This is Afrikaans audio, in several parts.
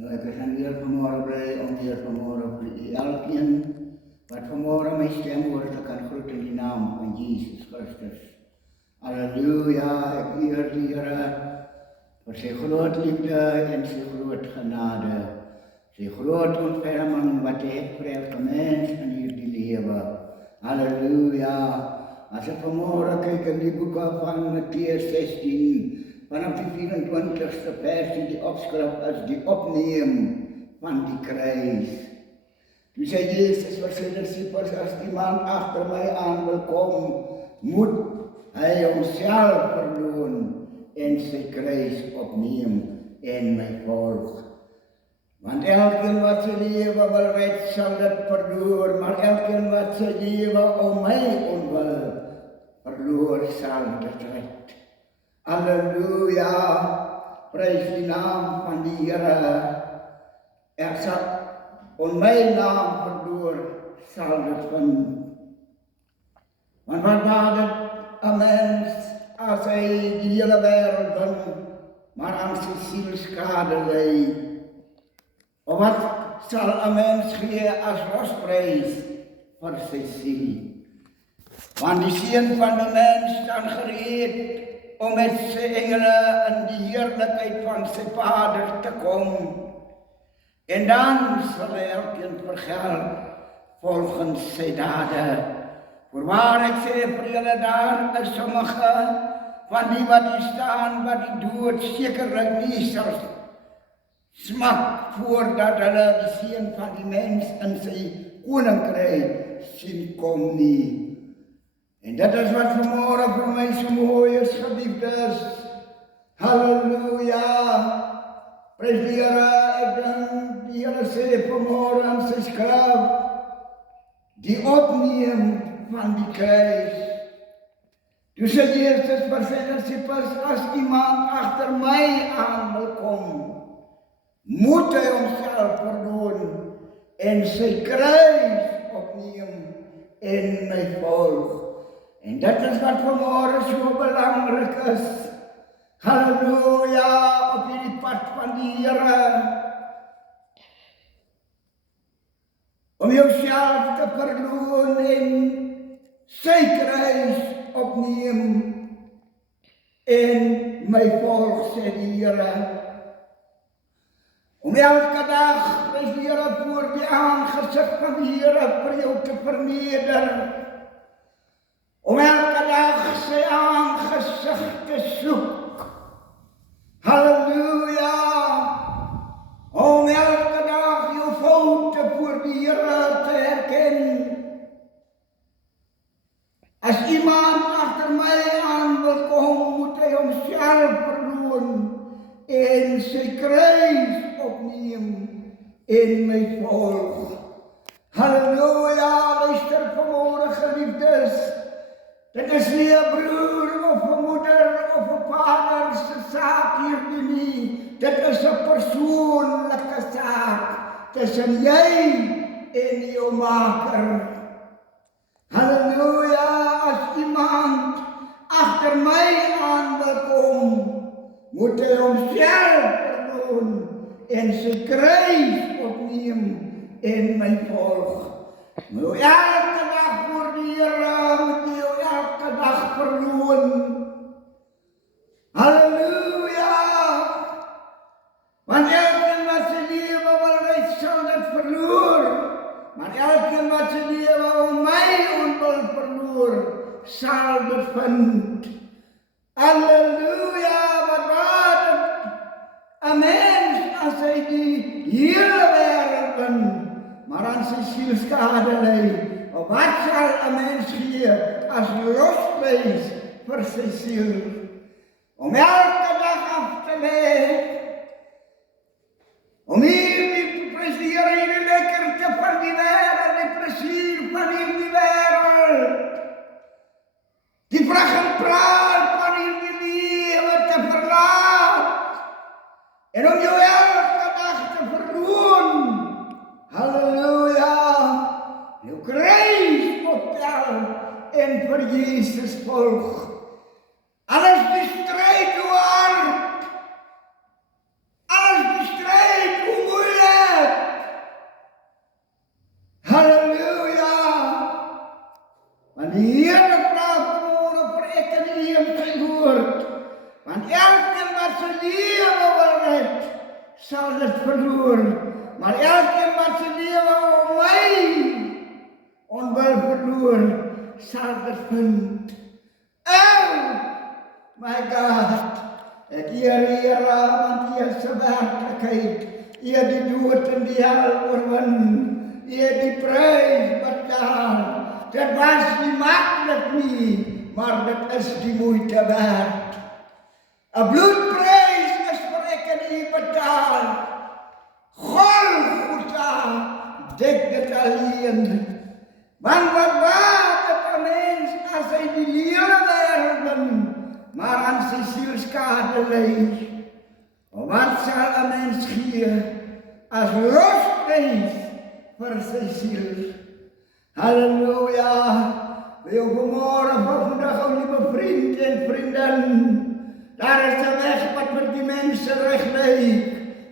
Nou, ek is dan weer vanmorgen blij om weer vanmorgen vir elkeen wat vanmorgen my stem hoor te kan groet in die naam van Jesus Christus. Halleluja, ek eer die Here vir sy groot liefde en sy groot genade, sy groot ontferming wat hy het vir elke mens in hierdie lewe. Halleluja. As ek vanmorgen kyk in die boeke van Mattheus 16, vanaf die 24ste versie, die opskrif is die opneem van die kruis. Toe sê Jesus vir sy disippels, as iemand agter my aan wil kom, moet hy homself verloon en sy kruis opneem en my volg. Want elkeen wat sy lewe wil red, sal dit verloor, maar elkeen wat sy lewe om my onwil verloor, sal dit red. Halleluja, prys die naam van die Here. Er sal om my naam verloor, sal dit vind. Want wat baat het 'n mens as hy die hele wêreld wen, maar aan sy siel skade ly? Of wat sal 'n mens gee as losprys vir sy siel? Want die Seun van die mens staan gereed om met sy engele in die heerlikheid van sy Vader te kom. En dan sal hy elkeen vergeld volgens sy dade. Voorwaar ek sê vir julle, daar is sommige van die wat hier staan, wat die dood sekerlik nie sal smak voordat hulle die Seun van die mens in sy koninkryk sien kom nie. En dit is wat vanmorgen vir my so mooi is, geliefdes. Halleluja. Prys die Here, ek dink die Here sê vanmorgen in sy skrif, die opneem van die kruis. Toe sê Jesus vir sy disippels, as iemand agter my aan wil kom, moet hy homself verloon en sy kruis opneem en my volg. En dit is wat vanmorgen so belangrik is. Halleluja, op hierdie pad van die Here. Om jouself te verloon en sy kruis opneem en my volg, sê die Here. Om elke dag, prys die Here, voor die aangesig van die Here vir jou te verneder. Om elke dag sy aangesig te soek. Halleluja. Om elke dag jou foute voor die Here te herken. As iemand agter my aan wil kom, moet hy homself verloon en sy kruis opneem en my volg. Halleluja, luister vanmorgen, geliefdes. Dit is nie 'n broer of 'n moeder of 'n vader se saak hierdie nie. Dit is 'n persoonlike saak tussen jy en jou Maker. Halleluja, as iemand agter my aan wil kom, moet hy homself verloon en sy kruis opneem en my volg. Nou elke dag voor die Here moet jy elke dag verloon. Halleluja. Want elkeen wat sy lewe wil red, sal dit verloor. Maar elkeen wat sy lewe om my onwil verloor, sal dit vind. Halleluja, wat baat het 'n mens as hy die hele wêreld wen, maar aan sy siel skade ly? Of wat sal 'n mens gee as losprys vir sy siel? Om elke dag af te lê, om hierdie plesier, hierdie lekkerte van die wêreld, die plesier van hierdie wêreld, die pracht en praat van hierdie lewe te verlaat, en om jou elke dag te verloon. Halleluja. Jou kruis optel en vir Jesus volg. Alles bestryd jou hart. Alles bestryd hoe sal dit verloor. Maar elkeen wat sy lewe om my onwil verloor, sal dit vind. Oh, my God, ek eer U, Here, want U is 'n werklikheid. U het die dood en die hel oorwin. U het die prys betaal. Dit was nie maklik nie, maar dit is die moeite werd. 'n bloedprys is vir ek en U betaal. Golgotha dek dit alleen. Want wat baat het 'n mens as hy die hele wêreld wen, maar aan sy siel skade ly? Wat sal 'n mens gee as losprys vir sy siel? Halleluja! Wil vanmôre vandag, ou liewe vriend en vriendin, daar is 'n weg wat vir die mense reg lê,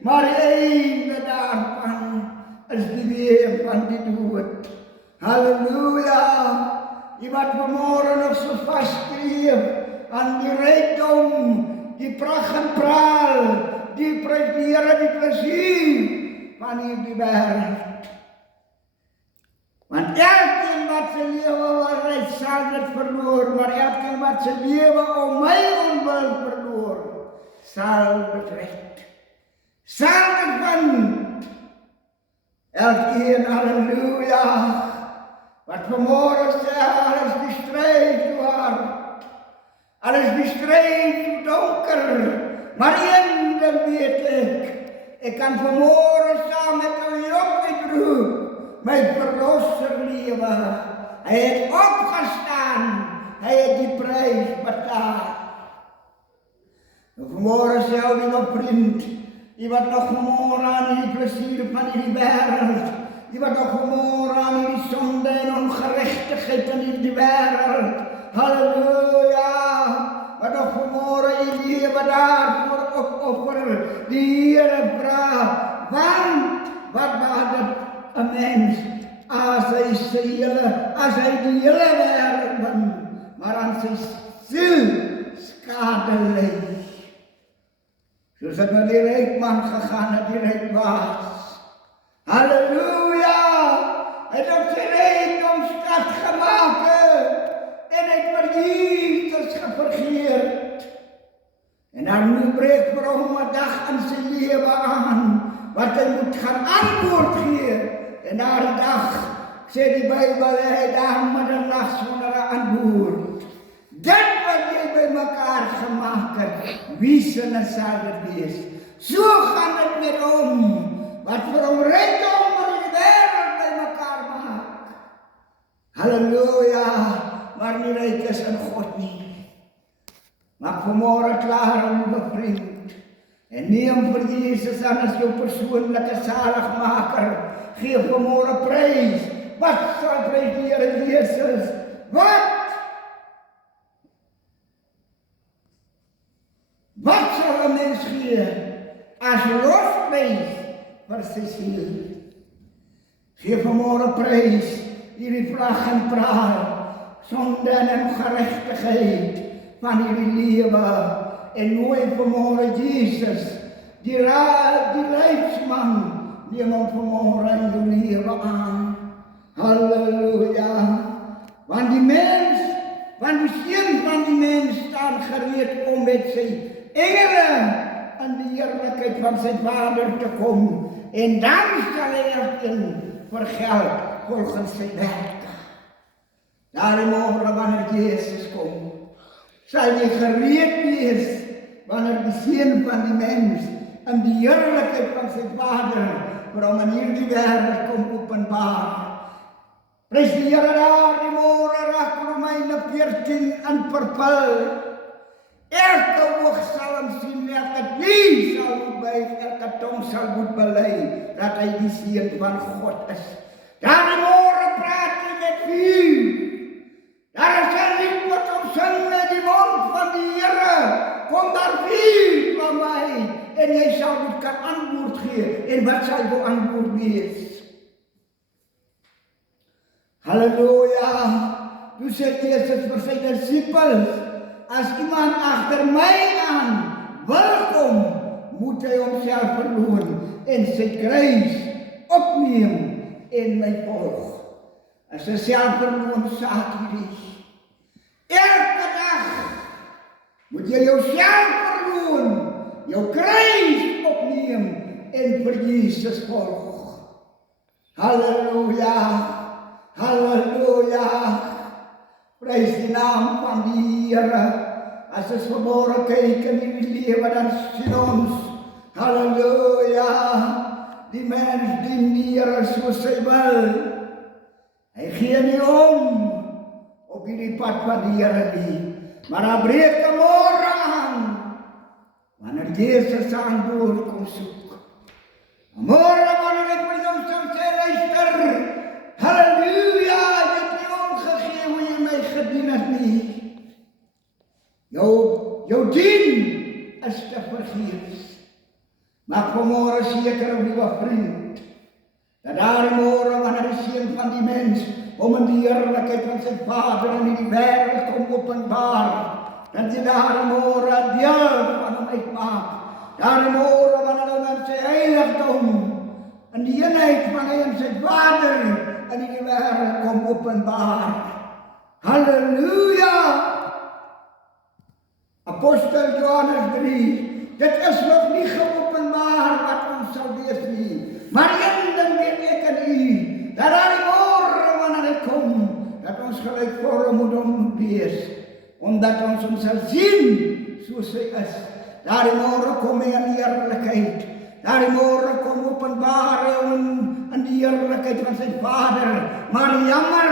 maar die einde daarvan is die weer van die dood. Halleluja! Die wat vanmôre nog so vasskreef aan die rykdom, die pragt en praal, die Here, die plesier van hierdie wêreld. Want elkeen wat sy lewe wil red, sal dit verloor, maar elkeen wat sy lewe om my onwil verloor, sal dit red. Sal dit vind. Elkeen, halleluja, wat vanmôre sê, al is die stryd so hard, al is die stryd so donker, maar een ding weet ek kan vanmôre saam met Job uitroep, my verlosser lewe. Hy het opgestaan, hy het die prys betaal. Vanmôre sê ou liewe vriend, jy wat nog vanmôre aan die plesier van hierdie wêreld, jy wat nog vanmôre aan die sonde en ongeregtigheid in hierdie wêreld, halleluja, wat nog vanmôre jy lewe daarvoor opoffer, die Here vra, want wat baat dit 'n mens as hy die hele wêreld wen, maar aan sy siel skade ly. Soos het met die ryk man gegaan het, die ryk was. Halleluja! Hy het op sy rykdom stad gemaak en hy het vir Jesus gevergeet. En dan nu breek vir hom 'n dag in sy lewe aan, wat hy moet gaan antwoord gee. En na die dag, sê die Bybel, hy daar middernag sonder 'n antwoord. Dit wat jy by mekaar gemaak het, wie sinne sal dit wees? So gaan dit met hom, wat vir hom rykdom in die wêreld by mekaar maak. Halleluja, maar nie ryk is in God nie. Maak vanmôre klaar, liewe vriend, en neem vir Jesus aan as jou persoonlike zaligmaker. Geef vanmôre prys. Wat sal prys die Here Jesus? Wat sal 'n mens gee as losprys vir sy siel? Geef vanmôre prys, hierdie vlag en praal, sonde en ongeregtigheid van hierdie lewe, en nooi vanmôre Jesus, die leidsman, neem hom vanmôre in jou lewe aan. Halleluja. Want die seun van die mens staan gereed om met sy engele in die heerlikheid van sy Vader te kom. En dan sal hy elkeen vergeld volgens sy werke. Daarom môre wanneer Jesus kom, sal jy gereed wees wanneer die seun van die mens in die heerlikheid van sy Vader vir hom in hierdie wêreld kom openbaar. Prys die Here daar die môre raak Romeine 14 in vervul. Elke oog sal hom sien, elke knie sal moet buig, elke tong sal moet bely dat hy die seun van God is. Daar die môre praat hy met vuur. Daar is 'n lied wat ons sing met die mond van die Here. Kom daar vuur van my en jy sal moet kan antwoord gee. En wat sal jou antwoord wees? Halleluja. Toe sê Jesus vir sy disippels, as iemand agter my aan wil kom, moet hy homself verloon en sy kruis opneem en my volg. As 'n selfverloon saak hierdie. Elke dag moet jy jouself verloon, jou kruis opneem en vir Jesus volg. Halleluja, halleluja. Prys die naam van die Here. As ons vanmôre kyk in die lewe, dan sien ons, halleluja, die mens dien die Here soos hy wil. Hy gee nie om op hierdie pad van die Here nie, maar hy breek 'n môre aan, wanneer Jesus aan boord kom soek. 'n Môre wanneer hy vir jou sal sê, luister, halleluja, jy het nie omgegee hoe jy my gedien het nie. Jou dien is te vergeefs. Maak vanmôre seker, liewe vriend, dat daar môre wanneer die Seun van die mens om in die heerlikheid van sy Vader in die wêreld kom openbaar, dat jy daar môre deel van hom uitmaak. Daar môre wanneer hy in sy heiligdom in die eenheid van hy en sy Vader in die wêreld kom openbaar. Halleluja! Apostel Johannes 3, dit is nog nie geopenbaar wat ons sal wees nie. Maar een ding weet ek en u, dat daar die môre wanneer hy kom, dat ons gelykvormig moet hom wees, omdat ons hom sal sien soos hy is. Daar die môre kom hy in die heerlikheid. Daar die môre kom openbaar hy in die heerlikheid van sy Vader. Maar jammer,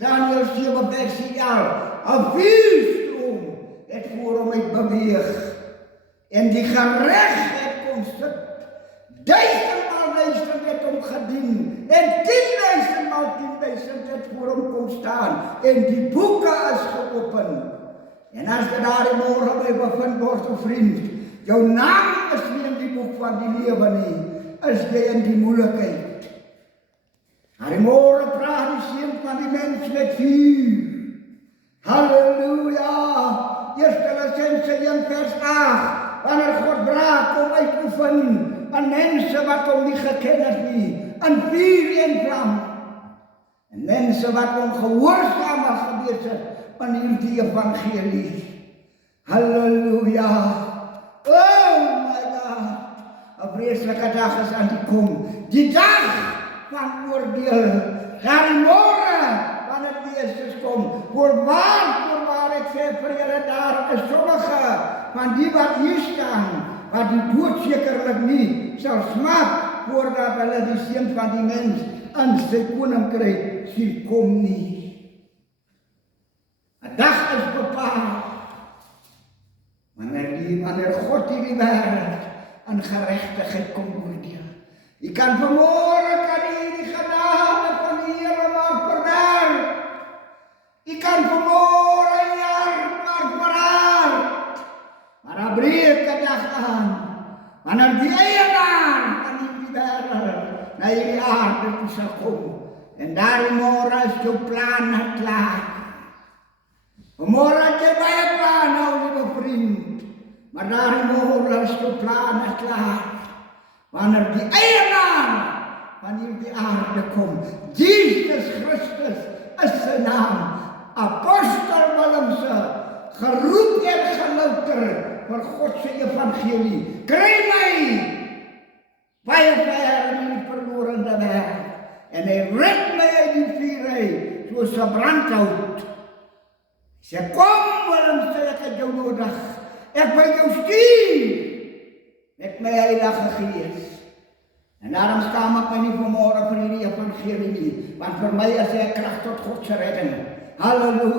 Daniël 7 vers 11, 'n vuurstroom het voor hom uit beweeg, en die geregtigheid kom sit. 1000 het hom gedien, en 10.000 het voor hom kom staan, en die boeke is geopen. En as jy daar die môre by bevind word, o vriend, jou naam is nie in die boek van die lewe nie, is jy in die moeilikheid. Maar die môre praat die Seun van die mens met vuur. Halleluja! 1 Tessalonisense 1 vers 8, wanneer God wraak om uitoefen aan mense wat hom nie geken het nie, in vuur en vlam. En mense wat hom gehoorsaam gewees het aan hierdie evangelie. Halleluja! Oh my God! 'n vreeslike dag is aan die kom. Die dag van oordeel. Daar môre, wanneer Jesus kom, voorwaar ek sê vir julle, daar is sommige van die wat hier staan, wat die dood sekerlik nie sal smaak, voordat hulle die Seun van die mens in sy koninkryk sien kom nie. 'n dag is bepaal, wanneer God hierdie wêreld in geregtigheid kom oordeel. Jy kan vanmôre die genade van die Here maar verwerp. Jy kan vanmôre maar verhard. Maar dan breek 'n dag aan, wanneer die eienaar van die wêreld na hierdie aarde toe sal kom. En daar môre is jou plan klaar. Vanmôre het jy baie planne, liewe vriend. Maar daar môre is jou plan klaar. Wanneer die eienaar van hierdie aarde kom, Jesus Christus is sy naam. Apostel Willemse, geroep en gelouter vir God se evangelie. Kry my baie ver in die verlorende wêreld. En hy red my uit die vuur soos 'n brandhout. Sê, kom Willemse, ek het jou nodig. Ek wil jou stuur met my Heilige Gees. En daarom skaam ek my nie vanmôre vir hierdie evangelie nie, want vir my is hy 'n krag tot God se redding. Halleluja.